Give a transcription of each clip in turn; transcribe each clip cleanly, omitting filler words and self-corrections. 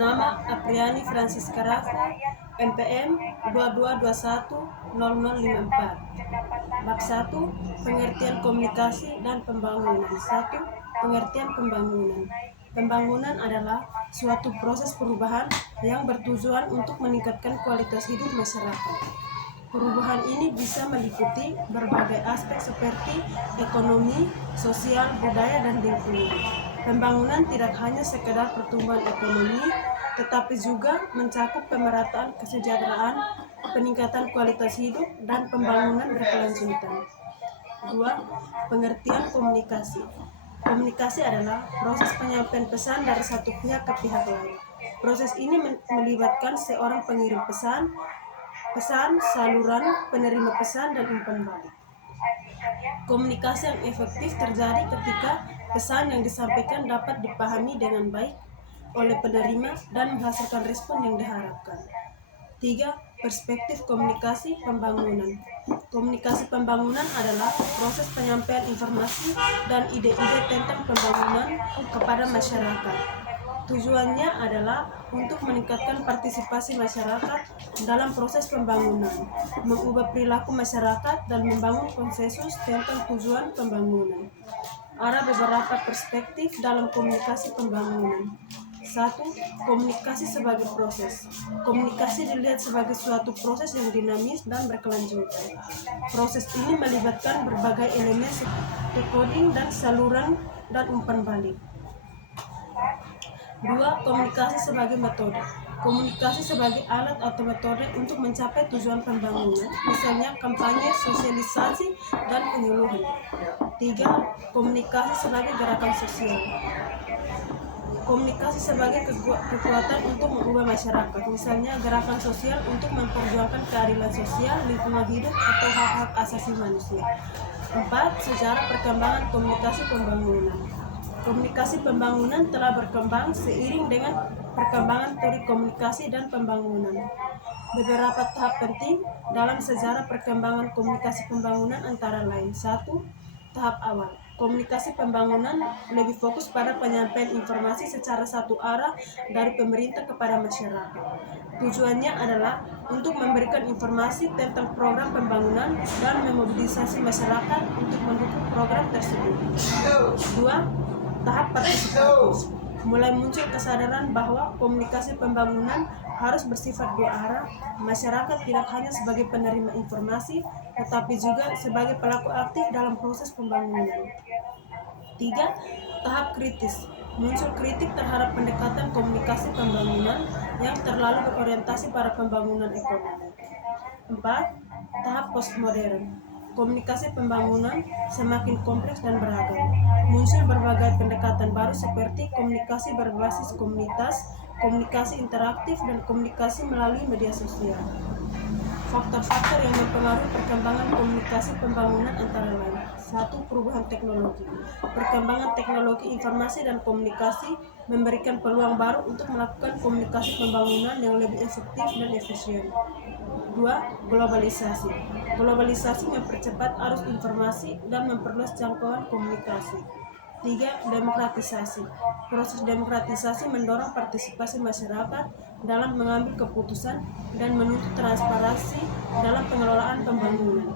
Nama Apriani Francisca Raffo, NPM 22210054. Bab 1. Pengertian komunikasi dan pembangunan. 1. Pengertian pembangunan. Pembangunan adalah suatu proses perubahan yang bertujuan untuk meningkatkan kualitas hidup masyarakat. Perubahan ini bisa meliputi berbagai aspek seperti ekonomi, sosial, budaya, dan lingkungan. Pembangunan tidak hanya sekedar pertumbuhan ekonomi, tetapi juga mencakup pemerataan kesejahteraan, peningkatan kualitas hidup, dan pembangunan berkelanjutan. 2. Pengertian komunikasi. Komunikasi adalah proses penyampaian pesan dari satu pihak ke pihak lain. Proses ini melibatkan seorang pengirim pesan, saluran, penerima pesan, dan umpan balik. Komunikasi yang efektif terjadi ketika pesan yang disampaikan dapat dipahami dengan baik oleh penerima dan menghasilkan respon yang diharapkan. 3. Perspektif komunikasi pembangunan. Komunikasi pembangunan adalah proses penyampaian informasi dan ide-ide tentang pembangunan kepada masyarakat. Tujuannya adalah untuk meningkatkan partisipasi masyarakat dalam proses pembangunan, mengubah perilaku masyarakat, dan membangun konsensus tentang tujuan pembangunan. Ada beberapa perspektif dalam komunikasi pembangunan. 1. Komunikasi sebagai proses. Komunikasi dilihat sebagai suatu proses yang dinamis dan berkelanjutan. Proses ini melibatkan berbagai elemen seperti coding dan saluran dan umpan balik. 2. Komunikasi sebagai metode. Komunikasi sebagai alat atau metode untuk mencapai tujuan pembangunan, misalnya kampanye, sosialisasi, dan penyuluhan. 3. Komunikasi sebagai gerakan sosial. Komunikasi sebagai kekuatan untuk mengubah masyarakat, misalnya gerakan sosial untuk memperjuangkan keadilan sosial, lingkungan hidup, atau hak-hak asasi manusia. 4. Sejarah perkembangan komunikasi pembangunan. Komunikasi pembangunan telah berkembang seiring dengan perkembangan teori komunikasi dan pembangunan. Beberapa tahap penting dalam sejarah perkembangan komunikasi pembangunan antara lain. 1. Tahap awal. Komunikasi pembangunan lebih fokus pada penyampaian informasi secara satu arah dari pemerintah kepada masyarakat. Tujuannya adalah untuk memberikan informasi tentang program pembangunan dan memobilisasi masyarakat untuk mendukung program tersebut. 2. Tahap partisipatif. Mulai muncul kesadaran bahwa komunikasi pembangunan harus bersifat dua arah. Masyarakat tidak hanya sebagai penerima informasi, tetapi juga sebagai pelaku aktif dalam proses pembangunan. 3. Tahap kritis. Muncul kritik terhadap pendekatan komunikasi pembangunan yang terlalu berorientasi pada pembangunan ekonomi. 4. Tahap postmodern. Komunikasi pembangunan semakin kompleks dan beragam. Muncul berbagai pendekatan baru seperti komunikasi berbasis komunitas, komunikasi interaktif, dan komunikasi melalui media sosial. Faktor-faktor yang mempengaruhi perkembangan komunikasi pembangunan antara lain. 1. Perubahan teknologi. Perkembangan teknologi informasi dan komunikasi memberikan peluang baru untuk melakukan komunikasi pembangunan yang lebih efektif dan efisien. 2. Globalisasi. Globalisasi mempercepat arus informasi dan memperluas jangkauan komunikasi. 3. Demokratisasi. Proses demokratisasi mendorong partisipasi masyarakat dalam mengambil keputusan dan menuntut transparansi dalam pengelolaan pembangunan.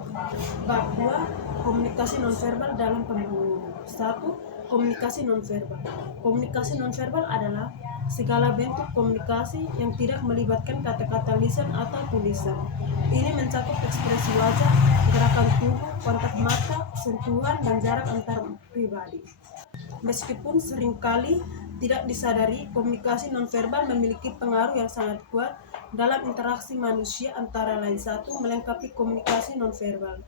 Bab 2. Komunikasi nonverbal dalam pembangunan. 1. Komunikasi nonverbal. Komunikasi nonverbal adalah segala bentuk komunikasi yang tidak melibatkan kata-kata lisan atau tulisan. Ini mencakup ekspresi wajah, gerakan tubuh, kontak mata, sentuhan, dan jarak antar pribadi. Meskipun seringkali tidak disadari, komunikasi nonverbal memiliki pengaruh yang sangat kuat dalam interaksi manusia, antara lain. 1. Melengkapi komunikasi nonverbal.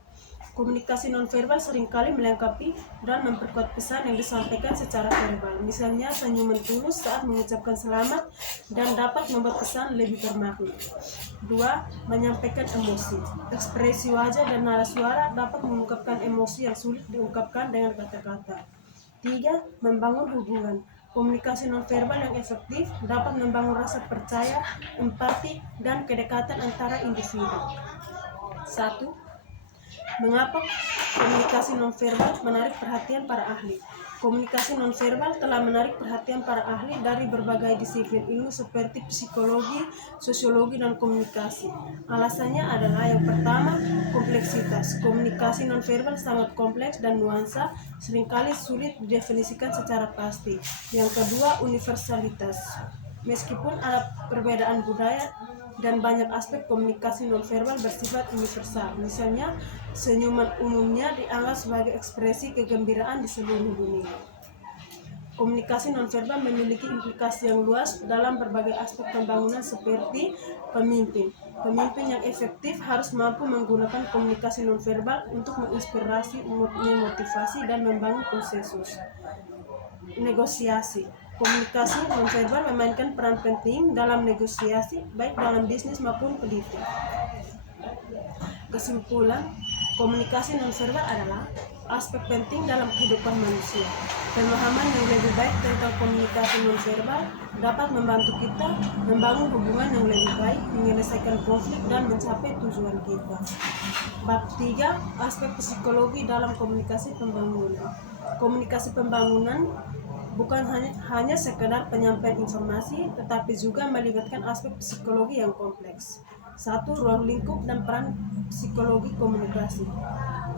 Komunikasi nonverbal seringkali melengkapi dan memperkuat pesan yang disampaikan secara verbal. Misalnya senyuman tulus saat mengucapkan selamat dan dapat membuat pesan lebih bermakna. 2. Menyampaikan emosi. Ekspresi wajah dan nada suara dapat mengungkapkan emosi yang sulit diungkapkan dengan kata-kata. 3. Membangun hubungan. Komunikasi nonverbal yang efektif dapat membangun rasa percaya, empati, dan kedekatan antara individu. 1. Mengapa komunikasi nonverbal menarik perhatian para ahli? Komunikasi nonverbal telah menarik perhatian para ahli dari berbagai disiplin ilmu seperti psikologi, sosiologi, dan komunikasi. Alasannya adalah yang pertama, kompleksitas. Komunikasi nonverbal sangat kompleks dan nuansa, seringkali sulit didefinisikan secara pasti. Yang kedua, universalitas. Meskipun ada perbedaan budaya dan banyak aspek komunikasi nonverbal bersifat universal. Misalnya, senyuman umumnya dianggap sebagai ekspresi kegembiraan di seluruh dunia. Komunikasi nonverbal memiliki implikasi yang luas dalam berbagai aspek pembangunan seperti pemimpin. Pemimpin yang efektif harus mampu menggunakan komunikasi nonverbal untuk menginspirasi, memotivasi, dan membangun konsensus. Negosiasi. Komunikasi nonverbal memainkan peran penting dalam negosiasi, baik dalam bisnis maupun politik. Kesimpulan, komunikasi nonverbal adalah aspek penting dalam kehidupan manusia. Pemahaman yang lebih baik tentang komunikasi nonverbal dapat membantu kita membangun hubungan yang lebih baik, menyelesaikan konflik, dan mencapai tujuan kita. Bab 3, aspek psikologi dalam komunikasi pembangunan. Komunikasi pembangunan bukan hanya sekedar penyampaian informasi, tetapi juga melibatkan aspek psikologi yang kompleks. 1. Ruang lingkup dan peran psikologi komunikasi.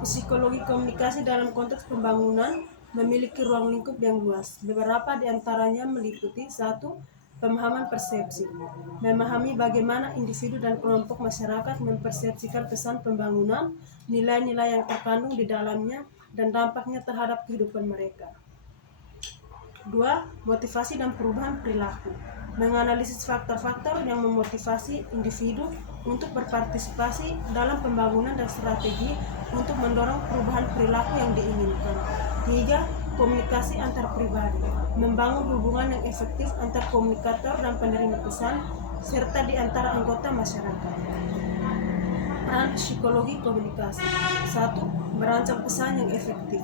Psikologi komunikasi dalam konteks pembangunan memiliki ruang lingkup yang luas. Beberapa di antaranya meliputi 1. Pemahaman persepsi. Memahami bagaimana individu dan kelompok masyarakat mempersepsikan pesan pembangunan, nilai-nilai yang terkandung di dalamnya, dan dampaknya terhadap kehidupan mereka. 2. Motivasi dan perubahan perilaku. Menganalisis faktor-faktor yang memotivasi individu untuk berpartisipasi dalam pembangunan dan strategi untuk mendorong perubahan perilaku yang diinginkan. 3. Komunikasi antar pribadi. Membangun hubungan yang efektif antar komunikator dan penerima pesan, serta di antara anggota masyarakat. Peran psikologi komunikasi. 1. Merancang pesan yang efektif.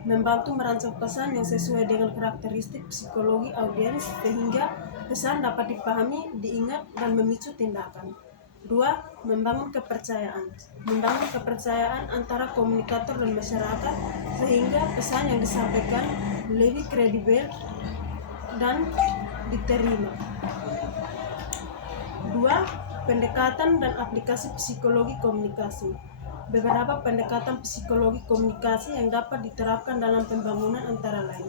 Membantu merancang pesan yang sesuai dengan karakteristik psikologi audiens sehingga pesan dapat dipahami, diingat, dan memicu tindakan. 2. Membangun kepercayaan. Membangun kepercayaan antara komunikator dan masyarakat sehingga pesan yang disampaikan lebih kredibel dan diterima. 2. Pendekatan dan aplikasi psikologi komunikasi. Beberapa pendekatan psikologi komunikasi yang dapat diterapkan dalam pembangunan antara lain.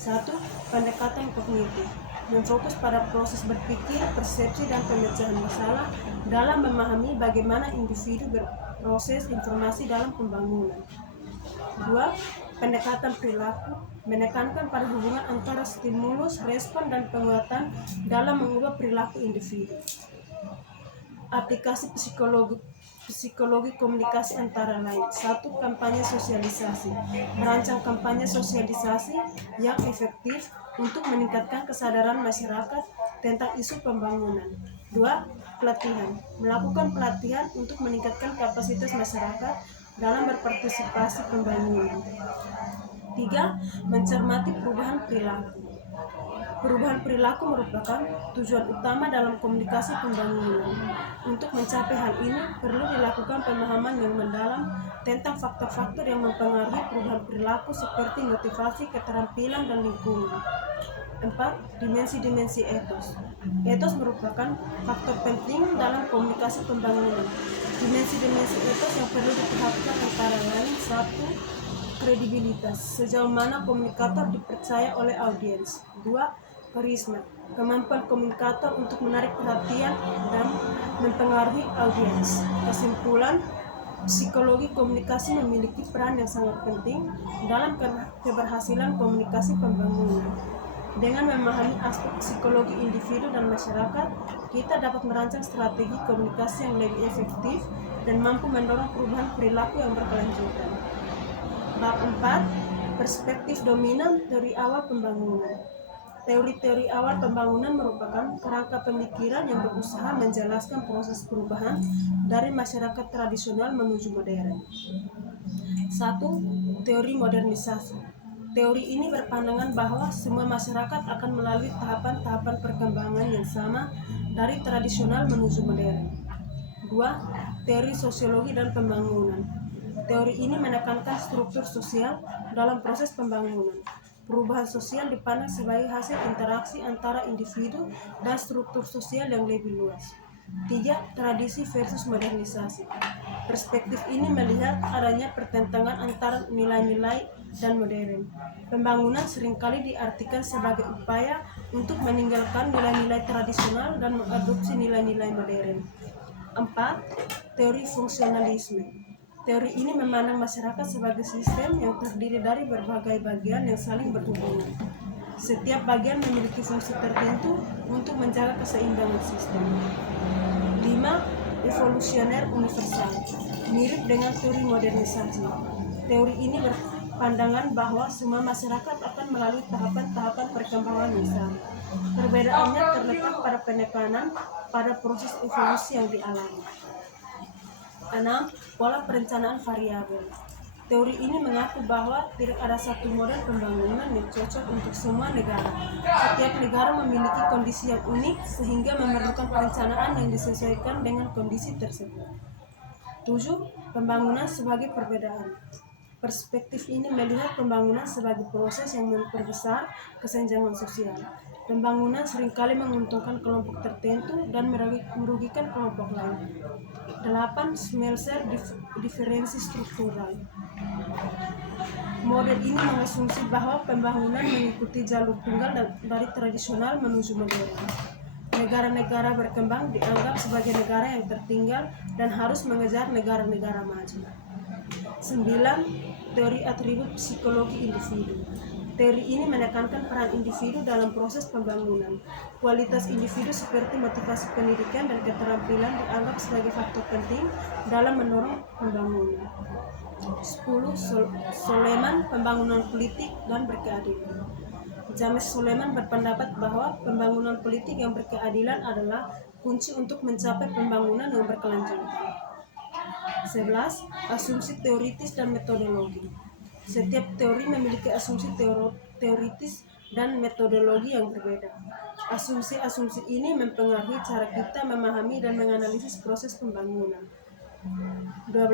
1. Pendekatan kognitif. Memfokus pada proses berpikir, persepsi, dan pemecahan masalah dalam memahami bagaimana individu berproses informasi dalam pembangunan. 2. Pendekatan perilaku. Menekankan pada hubungan antara stimulus, respon, dan penguatan dalam mengubah perilaku individu. Aplikasi psikologi komunikasi antara lain. 1. Kampanye sosialisasi. Merancang kampanye sosialisasi yang efektif untuk meningkatkan kesadaran masyarakat tentang isu pembangunan. 2. Pelatihan. Melakukan pelatihan untuk meningkatkan kapasitas masyarakat dalam berpartisipasi pembangunan. 3. Mencermati perubahan perilaku. Perubahan perilaku merupakan tujuan utama dalam komunikasi pembangunan. Untuk mencapai hal ini, perlu dilakukan pemahaman yang mendalam tentang faktor-faktor yang mempengaruhi perubahan perilaku seperti motivasi, keterampilan, dan lingkungan. 4. Dimensi-dimensi etos. Etos merupakan faktor penting dalam komunikasi pembangunan. Dimensi-dimensi etos yang perlu diperhatikan antara lain. 1. Kredibilitas. Sejauh mana komunikator dipercaya oleh audiens. 2. Karisma. Kemampuan komunikator untuk menarik perhatian dan mempengaruhi audiens. Kesimpulan, psikologi komunikasi memiliki peran yang sangat penting dalam keberhasilan komunikasi pembangunan. Dengan memahami aspek psikologi individu dan masyarakat, kita dapat merancang strategi komunikasi yang lebih efektif dan mampu mendorong perubahan perilaku yang berkelanjutan. Bab 4. Perspektif dominan teori awal pembangunan. Teori-teori awal pembangunan merupakan kerangka pemikiran yang berusaha menjelaskan proses perubahan dari masyarakat tradisional menuju modern. 1. Teori modernisasi. Teori ini berpandangan bahwa semua masyarakat akan melalui tahapan-tahapan perkembangan yang sama dari tradisional menuju modern. 2. Teori sosiologi dan pembangunan. Teori ini menekankan struktur sosial dalam proses pembangunan. Perubahan sosial dipandang sebagai hasil interaksi antara individu dan struktur sosial yang lebih luas. 3. Tradisi versus modernisasi. Perspektif ini melihat adanya pertentangan antara nilai-nilai dan modern. Pembangunan seringkali diartikan sebagai upaya untuk meninggalkan nilai-nilai tradisional dan mengadopsi nilai-nilai modern. 4. Teori fungsionalisme. Teori ini memandang masyarakat sebagai sistem yang terdiri dari berbagai bagian yang saling berhubungan. Setiap bagian memiliki fungsi tertentu untuk menjaga keseimbangan sistem. 5. Evolusioner universal. Mirip dengan teori modernisasi. Teori ini berpandangan bahwa semua masyarakat akan melalui tahapan-tahapan perkembangan yang sama. Perbedaannya terletak pada penekanan pada proses evolusi yang dialami. 6. Pola perencanaan variabel. Teori ini mengaku bahwa tidak ada satu model pembangunan yang cocok untuk semua negara. Setiap negara memiliki kondisi yang unik sehingga memerlukan perencanaan yang disesuaikan dengan kondisi tersebut. 7. Pembangunan sebagai perbedaan. Perspektif ini melihat pembangunan sebagai proses yang memperbesar kesenjangan sosial. Pembangunan seringkali menguntungkan kelompok tertentu dan merugikan kelompok lain. 8. Schmelzer diferensi struktural. Model ini mengasumsi bahwa pembangunan mengikuti jalur tunggal dari tradisional menuju modern. Negara-negara berkembang dianggap sebagai negara yang tertinggal dan harus mengejar negara-negara maju. 9. Teori atribut psikologi individu. Teori ini menekankan peran individu dalam proses pembangunan. Kualitas individu seperti motivasi pendidikan dan keterampilan dianggap sebagai faktor penting dalam mendorong pembangunan. 10. Soleman, pembangunan politik dan berkeadilan. James Soleman berpendapat bahwa pembangunan politik yang berkeadilan adalah kunci untuk mencapai pembangunan yang berkelanjutan. 11. Asumsi teoritis dan metodologi. Setiap teori memiliki asumsi teoritis dan metodologi yang berbeda. Asumsi-asumsi ini mempengaruhi cara kita memahami dan menganalisis proses pembangunan. 12.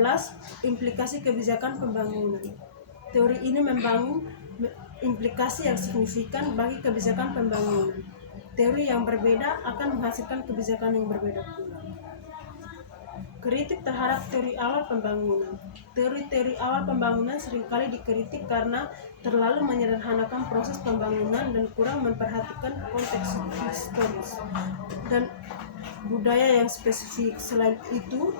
Implikasi kebijakan pembangunan. Teori ini membangun implikasi yang signifikan bagi kebijakan pembangunan. Teori yang berbeda akan menghasilkan kebijakan yang berbeda pula. Kritik terhadap teori awal pembangunan. Teori-teori awal pembangunan seringkali dikritik karena terlalu menyederhanakan proses pembangunan dan kurang memperhatikan konteks historis dan budaya yang spesifik. Selain itu,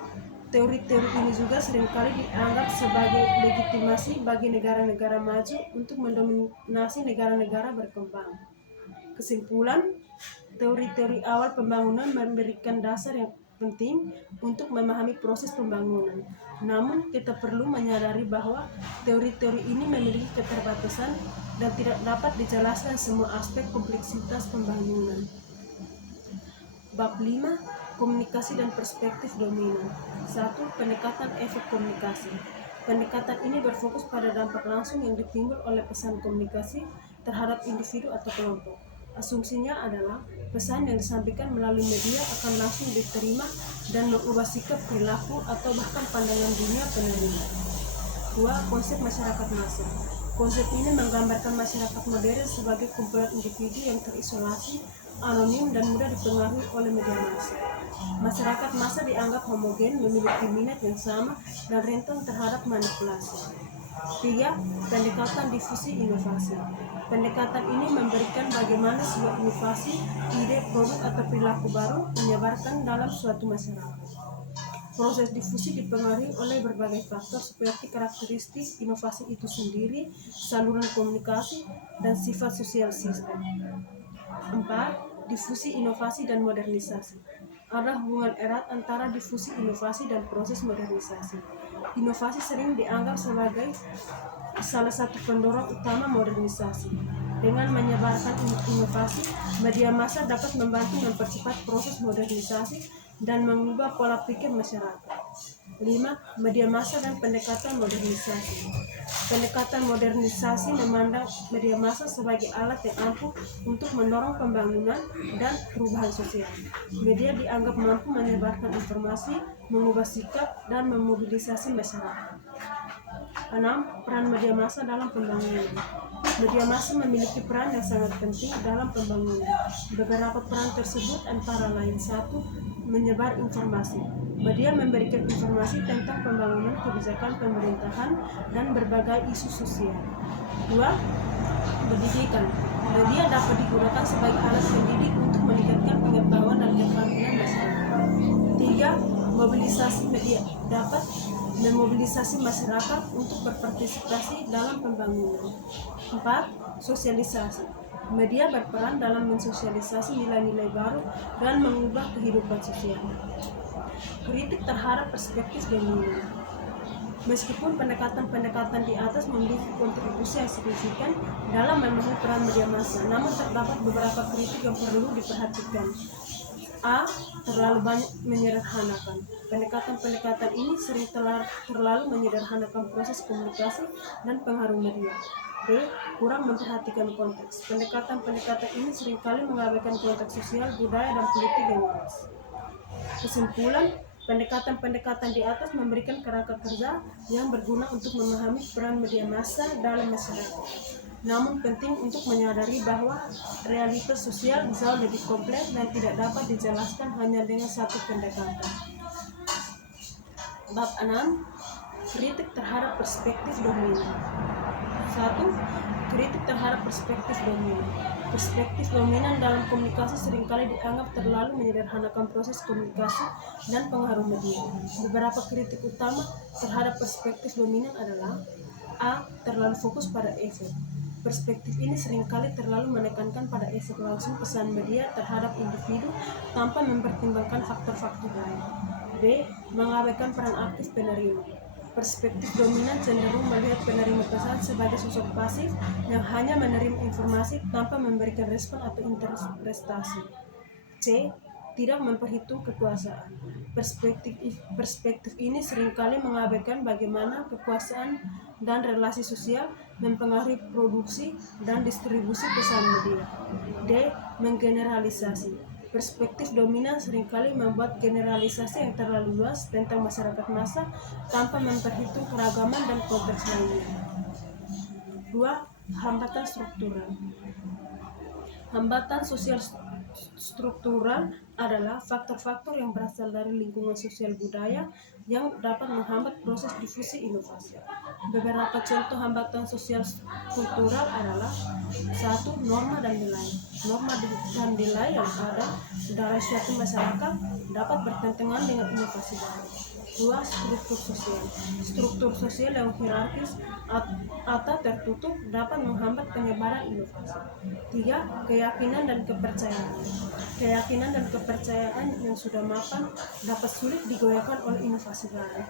teori-teori ini juga seringkali dianggap sebagai legitimasi bagi negara-negara maju untuk mendominasi negara-negara berkembang. Kesimpulan, teori-teori awal pembangunan memberikan dasar yang penting untuk memahami proses pembangunan. Namun, kita perlu menyadari bahwa teori-teori ini memiliki keterbatasan dan tidak dapat dijelaskan semua aspek kompleksitas pembangunan. Bab 5. Komunikasi dan perspektif dominan. 1. Pendekatan efek komunikasi. Pendekatan ini berfokus pada dampak langsung yang ditimbul oleh pesan komunikasi terhadap individu atau kelompok. Asumsinya adalah pesan yang disampaikan melalui media akan langsung diterima dan mengubah sikap, perilaku, atau bahkan pandangan dunia penerima. 2. Konsep masyarakat massa. Konsep ini menggambarkan masyarakat modern sebagai kumpulan individu yang terisolasi, anonim, dan mudah dipengaruhi oleh media massa. Masyarakat massa dianggap homogen, memiliki minat yang sama, dan rentan terhadap manipulasi. 3. Pendekatan difusi inovasi. Pendekatan ini memberikan bagaimana sebuah inovasi, ide, produk, atau perilaku baru menyebarkan dalam suatu masyarakat. Proses difusi dipengaruhi oleh berbagai faktor seperti karakteristik inovasi itu sendiri, saluran komunikasi, dan sifat sosial sistem. 4. Difusi inovasi dan modernisasi. Ada hubungan erat antara difusi inovasi dan proses modernisasi. Inovasi sering dianggap sebagai salah satu pendorong utama modernisasi. Dengan menyebarkan inovasi, media massa dapat membantu mempercepat proses modernisasi dan mengubah pola pikir masyarakat. 5. Media massa dan pendekatan modernisasi. Pendekatan modernisasi memandang media massa sebagai alat yang ampuh untuk mendorong pembangunan dan perubahan sosial. Media dianggap mampu menyebarkan informasi, mengubah sikap, dan memobilisasi masyarakat. 6. Peran media massa dalam pembangunan. Media massa memiliki peran yang sangat penting dalam pembangunan. Beberapa peran tersebut antara lain: 1. Menyebar informasi. Media memberikan informasi tentang pembangunan, kebijakan pemerintahan, dan berbagai isu sosial. 2. Pendidikan. Media dapat digunakan sebagai alat pendidik untuk meningkatkan pengetahuan dan keterampilan masyarakat. 3. Mobilisasi. Media dapat memobilisasi masyarakat untuk berpartisipasi dalam pembangunan. 4. Sosialisasi. Media berperan dalam mensosialisasi nilai-nilai baru dan mengubah kehidupan sosial. Kritik terhadap perspektif dominan. Meskipun pendekatan-pendekatan di atas memiliki kontribusi yang signifikan dalam memahami peran media massa, namun terdapat beberapa kritik yang perlu diperhatikan. A. Terlalu banyak menyederhanakan. Pendekatan-pendekatan ini sering terlalu menyederhanakan proses komunikasi dan pengaruh media. B. Kurang memperhatikan konteks. Pendekatan-pendekatan ini seringkali mengabaikan konteks sosial, budaya, dan politik yang luas. Kesimpulan, pendekatan-pendekatan di atas memberikan kerangka kerja yang berguna untuk memahami peran media massa dalam masyarakat. Namun penting untuk menyadari bahwa realitas sosial jauh lebih kompleks dan tidak dapat dijelaskan hanya dengan satu pendekatan. Bab 6. Kritik terhadap perspektif dominan. 1. Kritik terhadap perspektif dominan. Perspektif dominan dalam komunikasi seringkali dianggap terlalu menyederhanakan proses komunikasi dan pengaruh media. Beberapa kritik utama terhadap perspektif dominan adalah: A. Terlalu fokus pada efek. Perspektif ini seringkali terlalu menekankan pada efek langsung pesan media terhadap individu tanpa mempertimbangkan faktor-faktor lain. B. Mengabaikan peran aktif penerima. Perspektif dominan cenderung melihat penerima pesan sebagai sosok pasif yang hanya menerima informasi tanpa memberikan respon atau interpretasi. C. Tidak memperhitung kekuasaan. Perspektif ini seringkali mengabaikan bagaimana kekuasaan dan relasi sosial mempengaruhi produksi dan distribusi pesan media. D. Menggeneralisasi. Perspektif dominan seringkali membuat generalisasi yang terlalu luas tentang masyarakat massa tanpa memperhitung keragaman dan konteks lainnya. 2. Hambatan struktural. Hambatan sosial struktural adalah faktor-faktor yang berasal dari lingkungan sosial budaya yang dapat menghambat proses difusi inovasi. Beberapa contoh hambatan sosial struktural adalah: 1. Norma dan nilai. Norma dan nilai yang ada dalam suatu masyarakat dapat bertentangan dengan inovasi baru. 2. Struktur sosial. Struktur sosial yang hierarkis atau tertutup dapat menghambat penyebaran inovasi. 3. Keyakinan dan kepercayaan. Keyakinan dan kepercayaan yang sudah mapan dapat sulit digoyahkan oleh inovasi baru.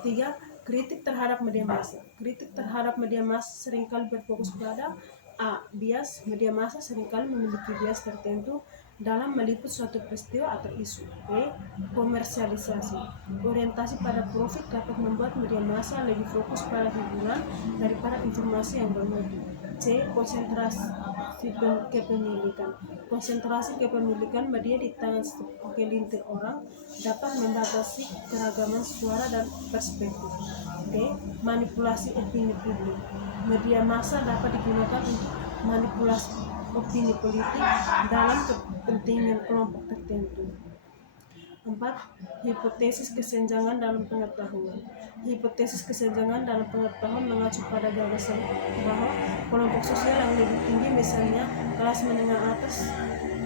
3. Kritik terhadap media massa. Kritik terhadap media massa seringkali berfokus pada: A. Bias. Media massa seringkali memiliki bias tertentu dalam meliput suatu peristiwa atau isu. B. Komersialisasi. Orientasi pada profit dapat membuat media massa lebih fokus pada hiburan daripada informasi yang bermutu. C. Konsentrasi kepemilikan. Konsentrasi kepemilikan media di tangan segelintir orang dapat membatasi keragaman suara dan perspektif. D. Manipulasi opini publik. Media massa dapat digunakan untuk manipulasi opini politik dalam kepentingan kelompok tertentu. 4. Hipotesis kesenjangan dalam pengetahuan. Hipotesis kesenjangan dalam pengetahuan mengacu pada gagasan bahwa kelompok sosial yang lebih tinggi, misalnya kelas menengah atas,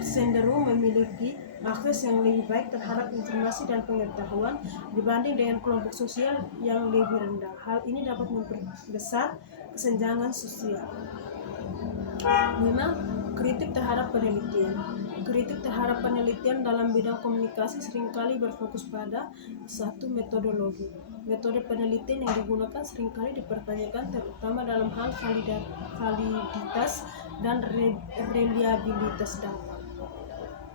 cenderung memiliki akses yang lebih baik terhadap informasi dan pengetahuan dibanding dengan kelompok sosial yang lebih rendah. Hal ini dapat memperbesar kesenjangan sosial. 5. Kritik terhadap penelitian. Kritik terhadap penelitian dalam bidang komunikasi seringkali berfokus pada: 1. Metodologi. Metode penelitian yang digunakan seringkali dipertanyakan, terutama dalam hal validitas dan reliabilitas data.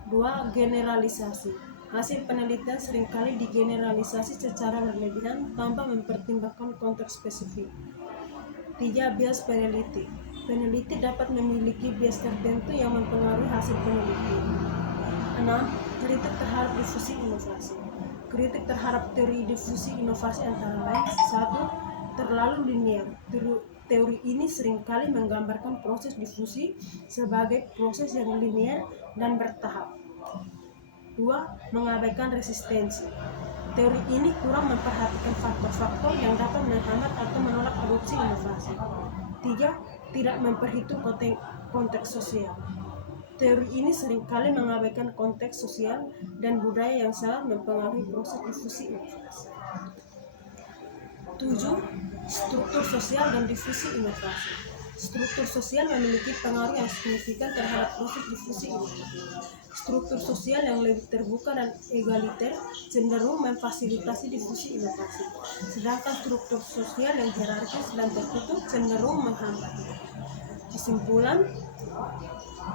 2. Generalisasi. Hasil penelitian seringkali digeneralisasi secara berlebihan tanpa mempertimbangkan konteks spesifik. 3. Bias peneliti. Peneliti dapat memiliki bias tertentu yang mempengaruhi hasil penelitian. 6. Kritik terhadap difusi inovasi. Kritik terhadap teori difusi inovasi antara lain: 1. Terlalu linear. teori ini seringkali menggambarkan proses difusi sebagai proses yang linear dan bertahap. 2. Mengabaikan resistensi. Teori ini kurang memperhatikan faktor-faktor yang dapat menghambat atau menolak adopsi inovasi. 3. Tidak memperhitung konteks sosial. Teori ini seringkali mengabaikan konteks sosial dan budaya yang sangat mempengaruhi proses difusi inovasi. 7. Struktur sosial dan difusi inovasi. Struktur sosial memiliki pengaruh yang signifikan terhadap proses difusi inovasi. Struktur sosial yang lebih terbuka dan egaliter cenderung memfasilitasi difusi inovasi, sedangkan struktur sosial yang hierarkis dan tertutup cenderung menghambat. Kesimpulan,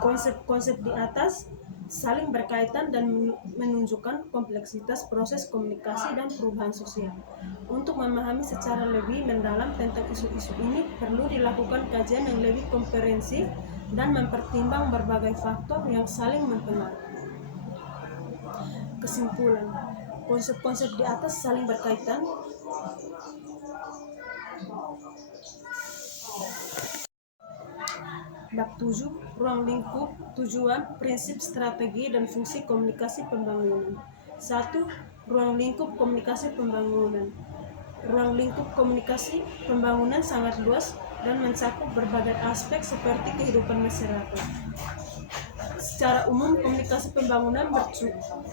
konsep-konsep di atas saling berkaitan dan menunjukkan kompleksitas proses komunikasi dan perubahan sosial. Untuk memahami secara lebih mendalam tentang isu-isu ini, perlu dilakukan kajian yang lebih komprehensif dan mempertimbang berbagai faktor yang saling mempengaruhi. Kesimpulan, konsep-konsep di atas saling berkaitan Bab 7, ruang lingkup, tujuan, prinsip, strategi, dan fungsi komunikasi pembangunan. 1. Ruang lingkup komunikasi pembangunan. Ruang lingkup komunikasi pembangunan sangat luas dan mencakup berbagai aspek seperti kehidupan masyarakat. Secara umum, komunikasi pembangunan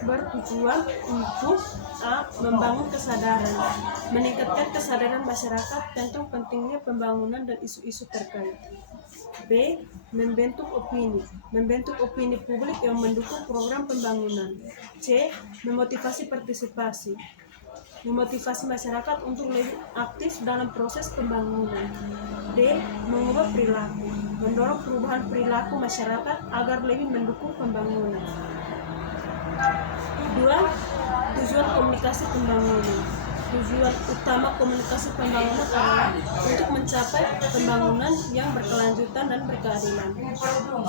bertujuan untuk A. Membangun kesadaran, meningkatkan kesadaran masyarakat tentang pentingnya pembangunan dan isu-isu terkait. B. Membentuk opini publik yang mendukung program pembangunan. C. Memotivasi partisipasi, memotivasi masyarakat untuk lebih aktif dalam proses pembangunan. D. Mengubah perilaku, mendorong perubahan perilaku masyarakat agar lebih mendukung pembangunan. 2. Tujuan komunikasi pembangunan. Tujuan utama komunikasi pembangunan adalah untuk mencapai pembangunan yang berkelanjutan dan berkeadilan.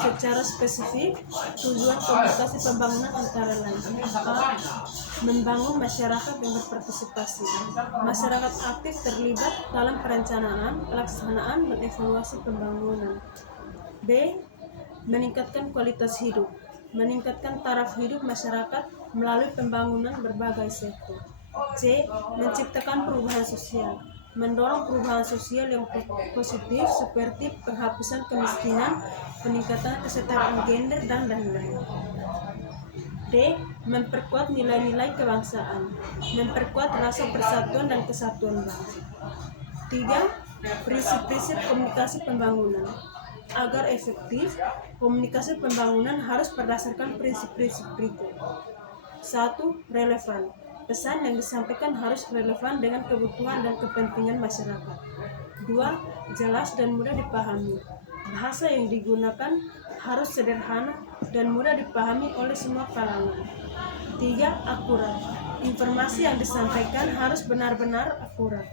Secara spesifik, tujuan komunikasi pembangunan antara lain: A. Membangun masyarakat yang berpartisipasi. Masyarakat aktif terlibat dalam perencanaan, pelaksanaan, dan evaluasi pembangunan. B. Meningkatkan kualitas hidup, meningkatkan taraf hidup masyarakat melalui pembangunan berbagai sektor. C. Menciptakan perubahan sosial, mendorong perubahan sosial yang positif seperti penghapusan kemiskinan, peningkatan kesetaraan gender, dan lain-lain. D. Memperkuat nilai-nilai kebangsaan, memperkuat rasa persatuan dan kesatuan bangsa. 3. Prinsip-prinsip komunikasi pembangunan. Agar efektif, komunikasi pembangunan harus berdasarkan prinsip-prinsip berikut. 1. Relevan. Pesan yang disampaikan harus relevan dengan kebutuhan dan kepentingan masyarakat. 2. Jelas dan mudah dipahami. Bahasa yang digunakan harus sederhana dan mudah dipahami oleh semua kalangan. 3. Akurat. Informasi yang disampaikan harus benar-benar akurat.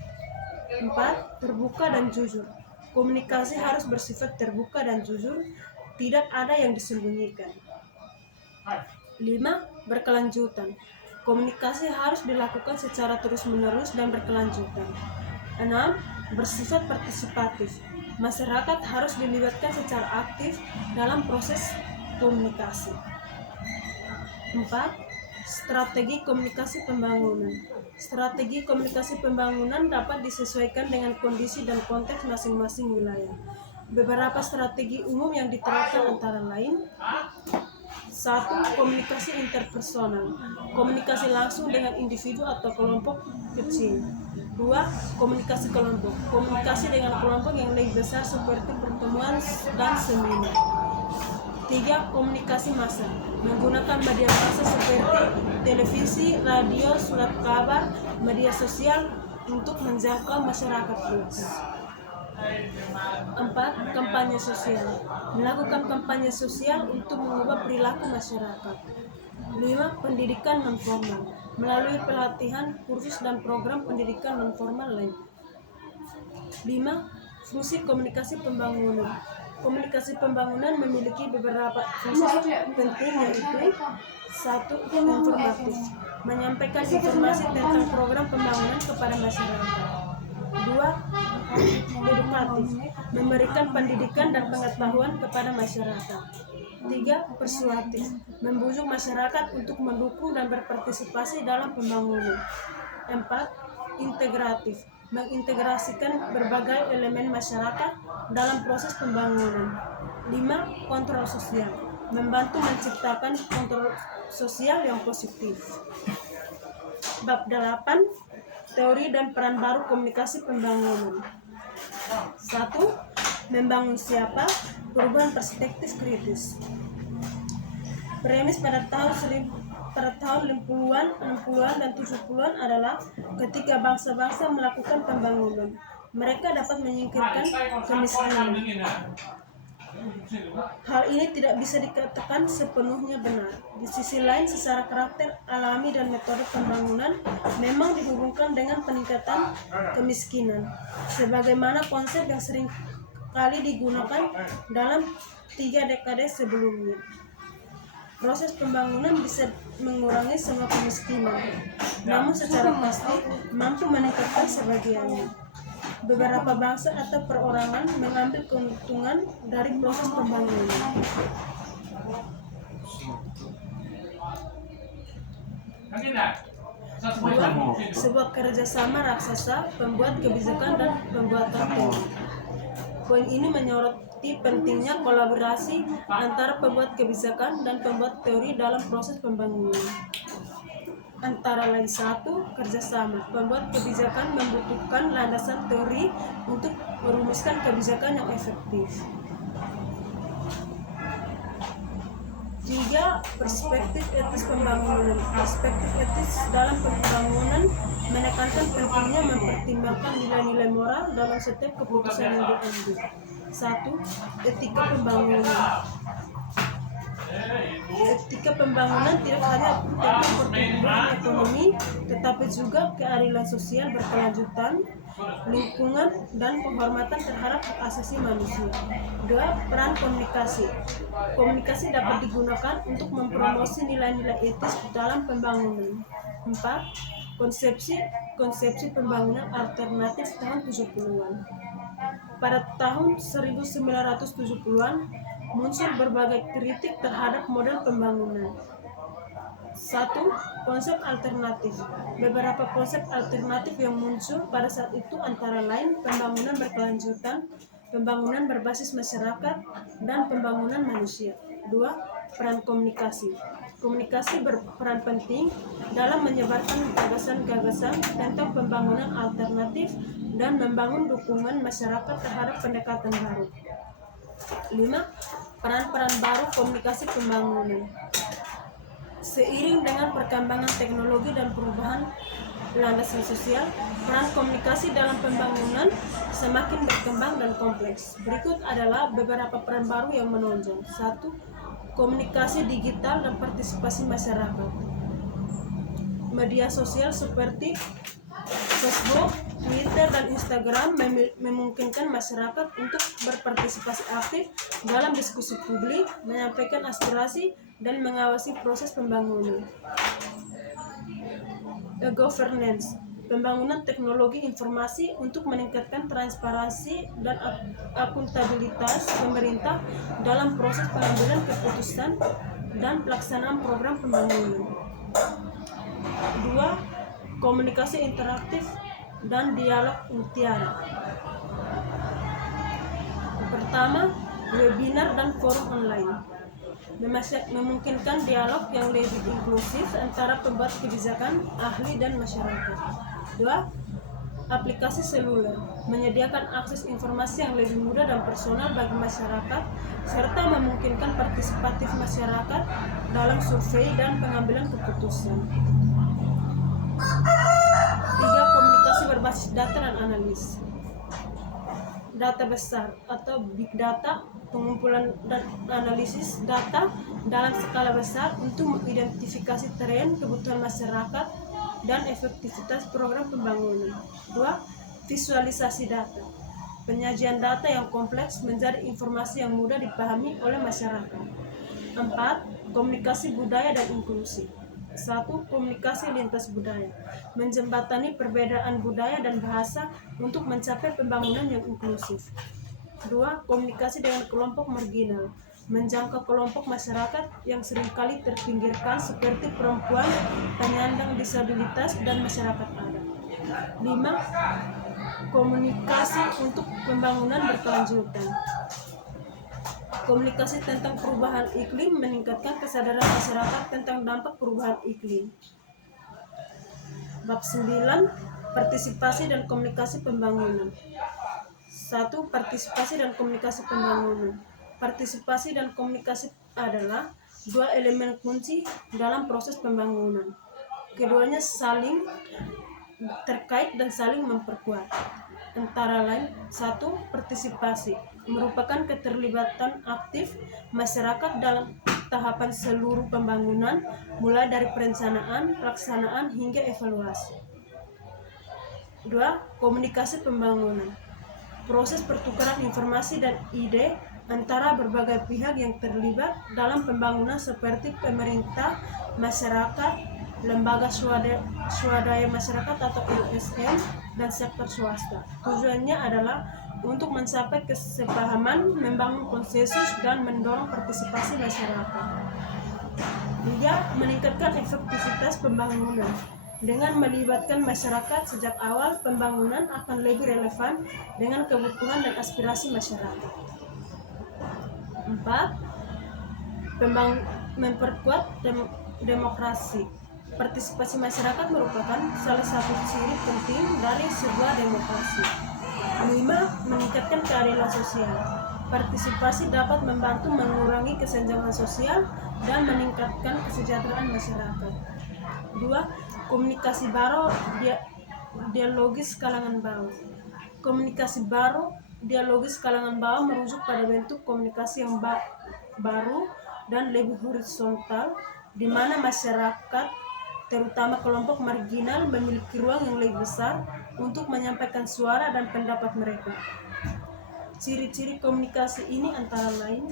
4. Terbuka dan jujur. Komunikasi harus bersifat terbuka dan jujur, tidak ada yang disembunyikan. 5. Berkelanjutan. Komunikasi harus dilakukan secara terus-menerus dan berkelanjutan. 6. Bersifat partisipatif. Masyarakat harus dilibatkan secara aktif dalam proses komunikasi. 4. Strategi komunikasi pembangunan. Strategi komunikasi pembangunan dapat disesuaikan dengan kondisi dan konteks masing-masing wilayah. Beberapa strategi umum yang diterapkan antara lain: 1. Komunikasi interpersonal, komunikasi langsung dengan individu atau kelompok kecil. 2. Komunikasi kelompok, komunikasi dengan kelompok yang lebih besar seperti pertemuan dan seminar. 3. Komunikasi massa, menggunakan media massa seperti televisi, radio, surat kabar, media sosial untuk menjangkau masyarakat luas. 4. Kampanye sosial, melakukan kampanye sosial untuk mengubah perilaku masyarakat. 5. Pendidikan nonformal, melalui pelatihan, kursus, dan program pendidikan nonformal lain. 5. Fungsi komunikasi pembangunan. Komunikasi pembangunan memiliki beberapa fungsi penting, yaitu: 1. Informatif, menyampaikan informasi tentang program pembangunan kepada masyarakat. 2. Edukatif, memberikan pendidikan dan pengetahuan kepada masyarakat. 3. Persuasif, membujuk masyarakat untuk mendukung dan berpartisipasi dalam pembangunan. 4. Integratif, mengintegrasikan berbagai elemen masyarakat dalam proses pembangunan. 5. Kontrol sosial, membantu menciptakan kontrol sosial yang positif. Bab 8. Teori dan peran baru komunikasi pembangunan. 1. Membangun siapa? Perubahan perspektif kritis. Premis pada tahun 50-an, 60-an, dan 70-an adalah ketika bangsa-bangsa melakukan pembangunan, mereka dapat menyingkirkan kemiskinan. Hal ini tidak bisa dikatakan sepenuhnya benar. Di sisi lain, secara karakter alami dan metode pembangunan memang dihubungkan dengan peningkatan kemiskinan, sebagaimana konsep yang sering kali digunakan dalam 3 dekade sebelumnya. Proses pembangunan bisa mengurangi semua kemiskinan, namun secara pasti mampu meningkatkan sebagiannya. Beberapa bangsa atau perorangan mengambil keuntungan dari proses pembangunan. Sebuah kerjasama raksasa, pembuat kebijakan dan pembuatan teori. Poin ini menyoroti pentingnya kolaborasi antara pembuat kebijakan dan pembuat teori dalam proses pembangunan. Antara lain 1. Kerjasama. Pembuat kebijakan membutuhkan landasan teori untuk merumuskan kebijakan yang efektif. 3. Perspektif etis pembangunan. Perspektif etis dalam pembangunan menekankan pentingnya mempertimbangkan nilai-nilai moral dalam setiap keputusan yang diambil. 1. Etika pembangunan. Etika pembangunan tidak hanya tentang pertumbuhan ekonomi, tetapi juga keadilan sosial berkelanjutan, lingkungan, dan penghormatan terhadap hak asasi manusia. 2. Peran komunikasi. Komunikasi dapat digunakan untuk mempromosi nilai-nilai etis dalam pembangunan. 4. Konsepsi pembangunan alternatif tahun 70-an. Pada tahun 1970-an, muncul berbagai kritik terhadap model pembangunan. 1. Konsep alternatif. Beberapa konsep alternatif yang muncul pada saat itu antara lain pembangunan berkelanjutan, pembangunan berbasis masyarakat, dan pembangunan manusia. 2. Peran komunikasi. Komunikasi berperan penting dalam menyebarkan gagasan-gagasan tentang pembangunan alternatif dan membangun dukungan masyarakat terhadap pendekatan baru. 5. Peran-peran baru komunikasi pembangunan. Seiring dengan perkembangan teknologi dan perubahan landasan sosial, peran komunikasi dalam pembangunan semakin berkembang dan kompleks. Berikut adalah beberapa peran baru yang menonjol. 1. Komunikasi digital dan partisipasi masyarakat. Media sosial seperti Facebook, Twitter, dan Instagram memungkinkan masyarakat untuk berpartisipasi aktif dalam diskusi publik, menyampaikan aspirasi, dan mengawasi proses pembangunan. Governance, pembangunan teknologi informasi untuk meningkatkan transparansi dan akuntabilitas pemerintah dalam proses pengambilan keputusan dan pelaksanaan program pembangunan. 2. Komunikasi interaktif dan dialog mutiara. Pertama, webinar dan forum online memungkinkan dialog yang lebih inklusif antara pembuat kebijakan, ahli, dan masyarakat. 2. Aplikasi seluler menyediakan akses informasi yang lebih mudah dan personal bagi masyarakat, serta memungkinkan partisipatif masyarakat dalam survei dan pengambilan keputusan. 3. Komunikasi berbasis data dan analis. Data besar atau big data, pengumpulan dan analisis data dalam skala besar untuk mengidentifikasi tren, kebutuhan masyarakat, dan efektivitas program pembangunan. 2. Visualisasi data. Penyajian data yang kompleks menjadi informasi yang mudah dipahami oleh masyarakat. 4. Komunikasi budaya dan inklusi. Satu, komunikasi lintas budaya, menjembatani perbedaan budaya dan bahasa untuk mencapai pembangunan yang inklusif. Dua, komunikasi dengan kelompok marginal, menjangkau kelompok masyarakat yang seringkali terpinggirkan seperti perempuan, penyandang disabilitas, dan masyarakat adat. Lima, komunikasi untuk pembangunan berkelanjutan. Komunikasi tentang perubahan iklim meningkatkan kesadaran masyarakat tentang dampak perubahan iklim. Bab 9, partisipasi dan komunikasi pembangunan. 1. Partisipasi dan komunikasi pembangunan. Partisipasi dan komunikasi adalah dua elemen kunci dalam proses pembangunan. Keduanya saling terkait dan saling memperkuat. Antara lain, 1. Partisipasi merupakan keterlibatan aktif masyarakat dalam tahapan seluruh pembangunan, mulai dari perencanaan, pelaksanaan, hingga evaluasi. 2. Komunikasi pembangunan, proses pertukaran informasi dan ide antara berbagai pihak yang terlibat dalam pembangunan seperti pemerintah, masyarakat, lembaga swadaya masyarakat atau LSM, dan sektor swasta. Tujuannya adalah untuk mencapai kesepahaman, membangun konsensus, dan mendorong partisipasi masyarakat. 3. Meningkatkan efektivitas pembangunan. Dengan melibatkan masyarakat sejak awal, pembangunan akan lebih relevan dengan kebutuhan dan aspirasi masyarakat. 4. Memperkuat demokrasi. Partisipasi masyarakat merupakan salah satu ciri penting dari sebuah demokrasi. 5. Meningkatkan keadilan sosial. Partisipasi dapat membantu mengurangi kesenjangan sosial dan meningkatkan kesejahteraan masyarakat. 2. Komunikasi baru dialogis kalangan bawah. Komunikasi baru dialogis kalangan bawah merujuk pada bentuk komunikasi yang baru dan lebih horizontal, di mana masyarakat, terutama kelompok marginal, memiliki ruang yang lebih besar untuk menyampaikan suara dan pendapat mereka. Ciri-ciri komunikasi ini antara lain: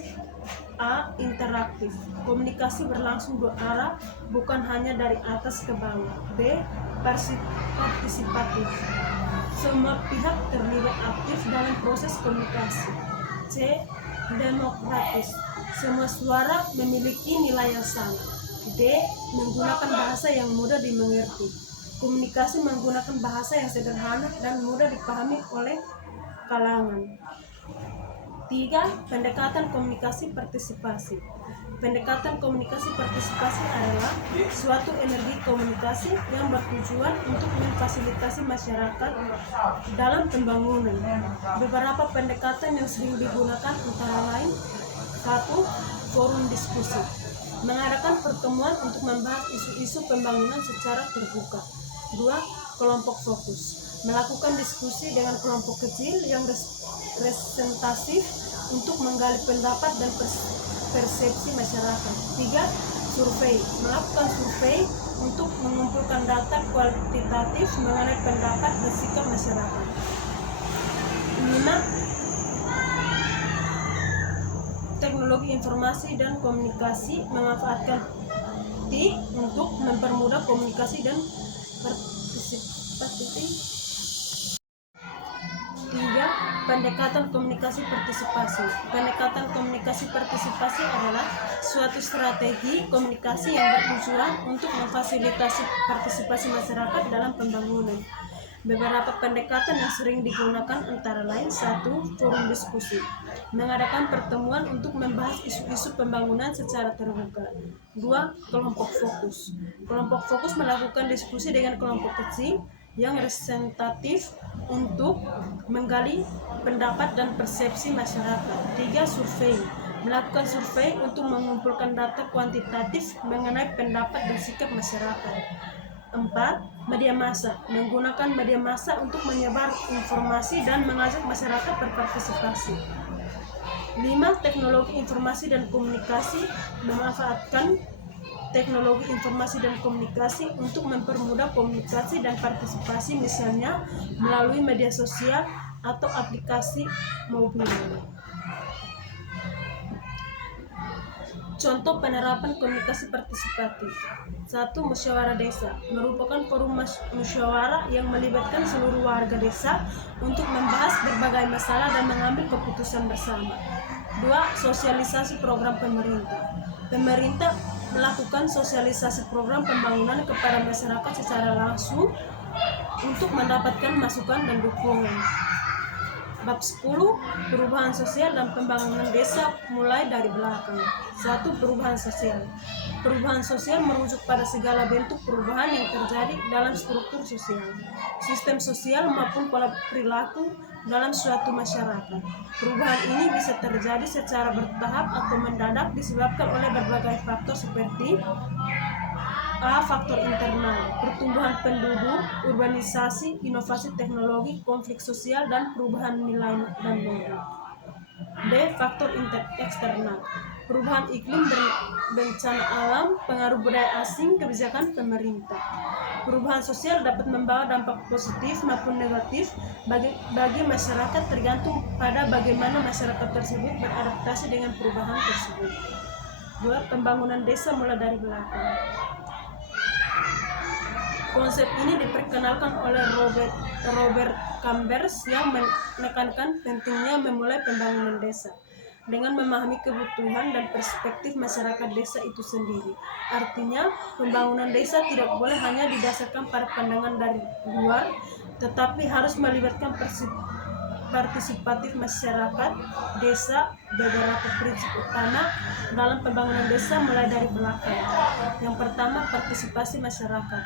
A. Interaktif, komunikasi berlangsung dua arah, bukan hanya dari atas ke bawah. B. Partisipatif, semua pihak terlibat aktif dalam proses komunikasi. C. Demokratis, semua suara memiliki nilai yang sama. D. Menggunakan bahasa yang mudah dimengerti, komunikasi menggunakan bahasa yang sederhana dan mudah dipahami oleh kalangan. 3. Pendekatan komunikasi partisipasi. Pendekatan komunikasi partisipasi adalah suatu energi komunikasi yang bertujuan untuk memfasilitasi masyarakat dalam pembangunan. Beberapa pendekatan yang sering digunakan antara lain: 1. Forum diskusi, mengadakan pertemuan untuk membahas isu-isu pembangunan secara terbuka. 2. Kelompok fokus, melakukan diskusi dengan kelompok kecil yang representatif untuk menggali pendapat dan persepsi masyarakat. 3. Survei, melakukan survei untuk mengumpulkan data kualitatif mengenai pendapat dan sikap masyarakat. 5. Teknologi informasi dan komunikasi, memanfaatkan TIK untuk mempermudah komunikasi dan partisipasi. 3. Pendekatan komunikasi partisipasi. Pendekatan komunikasi partisipasi adalah suatu strategi komunikasi yang bertujuan untuk memfasilitasi partisipasi masyarakat dalam pembangunan. Beberapa pendekatan yang sering digunakan antara lain: 1. Forum diskusi, mengadakan pertemuan untuk membahas isu-isu pembangunan secara terbuka. 2. Kelompok fokus, kelompok fokus melakukan diskusi dengan kelompok kecil yang representatif untuk menggali pendapat dan persepsi masyarakat. 3. Survei, melakukan survei untuk mengumpulkan data kuantitatif mengenai pendapat dan sikap masyarakat. 4. Media massa, menggunakan media massa untuk menyebar informasi dan mengajak masyarakat berpartisipasi. 5. Teknologi informasi dan komunikasi, memanfaatkan teknologi informasi dan komunikasi untuk mempermudah komunikasi dan partisipasi, misalnya melalui media sosial atau aplikasi mobil. Contoh penerapan komunikasi partisipatif. 1. Musyawarah desa merupakan forum musyawarah yang melibatkan seluruh warga desa untuk membahas berbagai masalah dan mengambil keputusan bersama. 2. Sosialisasi program pemerintah. Pemerintah melakukan sosialisasi program pembangunan kepada masyarakat secara langsung untuk mendapatkan masukan dan dukungan. Bab 10. Perubahan sosial dan pembangunan desa mulai dari belakang. 1. Perubahan sosial. Perubahan sosial merujuk pada segala bentuk perubahan yang terjadi dalam struktur sosial, sistem sosial maupun pola perilaku dalam suatu masyarakat. Perubahan ini bisa terjadi secara bertahap atau mendadak disebabkan oleh berbagai faktor seperti A. Faktor internal, pertumbuhan penduduk, urbanisasi, inovasi teknologi, konflik sosial, dan perubahan nilai dan norma. B. Faktor eksternal, perubahan iklim, bencana alam, pengaruh budaya asing, kebijakan pemerintah. Perubahan sosial dapat membawa dampak positif maupun negatif bagi masyarakat tergantung pada bagaimana masyarakat tersebut beradaptasi dengan perubahan tersebut. 2. Pembangunan desa mulai dari belakang. Konsep ini diperkenalkan oleh Robert Chambers yang menekankan pentingnya memulai pembangunan desa dengan memahami kebutuhan dan perspektif masyarakat desa itu sendiri. Artinya, pembangunan desa tidak boleh hanya didasarkan pada pandangan dari luar, tetapi harus melibatkan partisipatif masyarakat desa. Beberapa prinsip utama dalam pembangunan desa mulai dari belakang. Yang pertama, partisipasi masyarakat.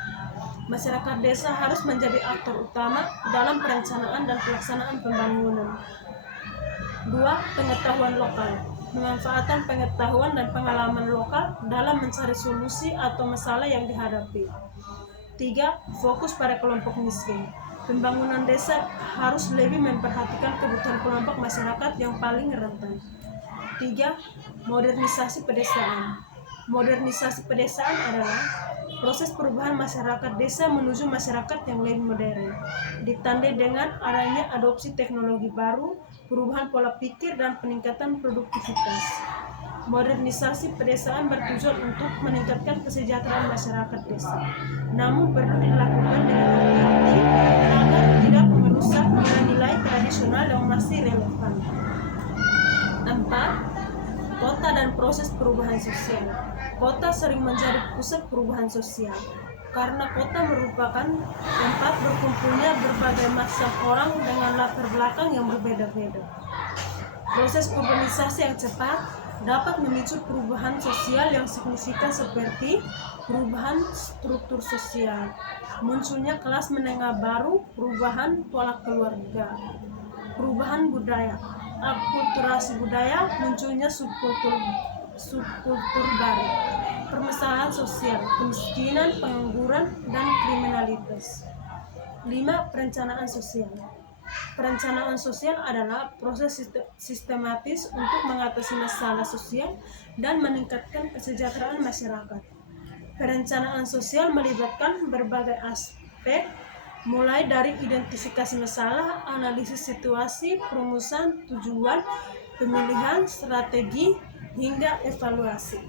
Masyarakat desa harus menjadi aktor utama dalam perencanaan dan pelaksanaan pembangunan. 2. Pengetahuan lokal. Memanfaatkan pengetahuan dan pengalaman lokal dalam mencari solusi atau masalah yang dihadapi. 3. Fokus pada kelompok miskin. Pembangunan desa harus lebih memperhatikan kebutuhan kelompok masyarakat yang paling rentan. 3. Modernisasi pedesaan. Modernisasi pedesaan adalah proses perubahan masyarakat desa menuju masyarakat yang lebih modern, ditandai dengan adanya adopsi teknologi baru, perubahan pola pikir, dan peningkatan produktivitas. Modernisasi pedesaan bertujuan untuk meningkatkan kesejahteraan masyarakat desa, namun perlu dilakukan dengan hati-hati agar tidak merusak nilai-nilai tradisional yang masih relevan. 4. Kota dan proses perubahan sosial. Kota sering menjadi pusat perubahan sosial karena kota merupakan tempat berkumpulnya berbagai macam orang dengan latar belakang yang berbeda-beda. Proses urbanisasi yang cepat dapat memicu perubahan sosial yang signifikan seperti perubahan struktur sosial, munculnya kelas menengah baru, perubahan pola keluarga, perubahan budaya, akulturasi budaya, munculnya subkultur baru, permasalahan sosial, kemiskinan, pengangguran, dan kriminalitas. 5. Perencanaan sosial. Perencanaan sosial adalah proses sistematis untuk mengatasi masalah sosial dan meningkatkan kesejahteraan masyarakat. Perencanaan sosial melibatkan berbagai aspek, mulai dari identifikasi masalah, analisis situasi, perumusan tujuan, pemilihan strategi, hingga evaluasi.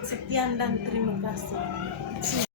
Sekian dan terima kasih.